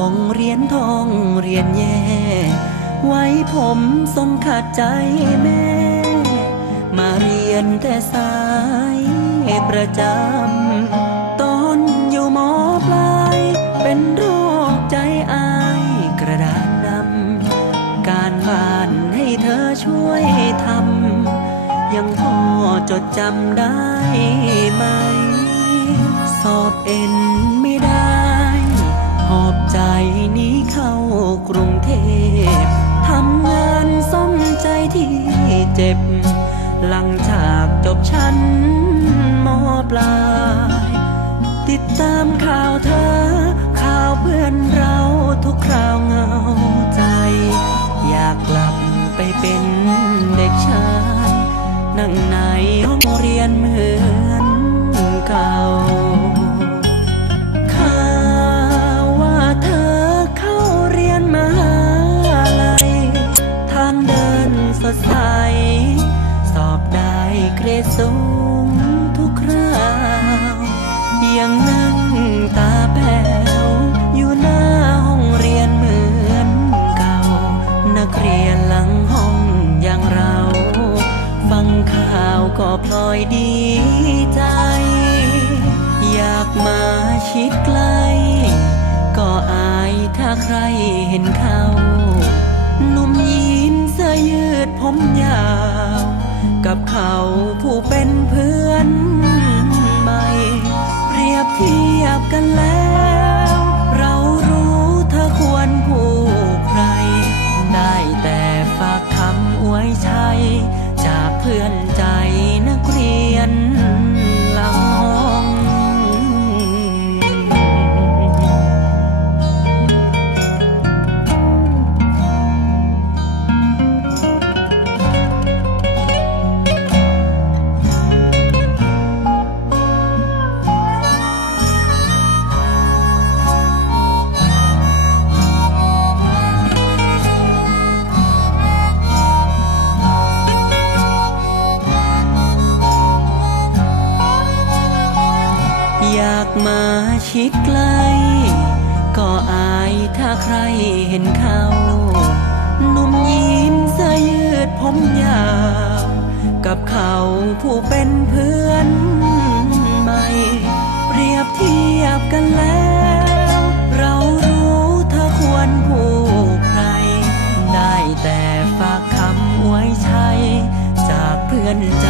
องเรียนทองเรียนแย่ ไว้ผมทรงขัดใจแม่ มาเรียนแต่สายประจำ ตอนอยู่มอปลาย เป็นโรคใจอายกระดานดำการบ้านให้เธอช่วยทำยังพอจดจำได้ไหม สอบเอ็นไม่ได้ ที่เจ็บ หลังจากจบชั้นมปลาย ติดตามข่าวเธอ ข่าวเพื่อนเราทุกคราวเหงาใจ อยากกลับไปเป็นเด็กชาย นั่งในห้องเรียนเหมือนเก่า สูงทุกคราว ยังนั่งตาแป๋วอยู่หน้าห้องเรียนเหมือนเก่า นักเรียนหลังห้องอย่างเรา ฟังข่าวก็พลอยดีใจ อยากมาชิดใกล้ก็อายถ้าใครเห็นเขาหนุ่มยิ้มเสื้อยืดผมยาว กับเขาผู้เป็นเพื่อนใหม่เปรียบเทียบกันแล้ว เรารู้เธอควรผูกใคร ได้แต่ฝากคำอวยชัยจากเพื่อนใจนะ มาชิดใกล้ก็อายถ้าใครเห็นเขาหนุ่มยิ้มเสยืดผมยาว กับเขาผู้เป็นเพื่อนใหม่ เปรียบเทียบกันแล้ว เรารู้เธอควรผูใคร ได้แต่ฝากคำไว้ใช้ จาเพื่อนใจ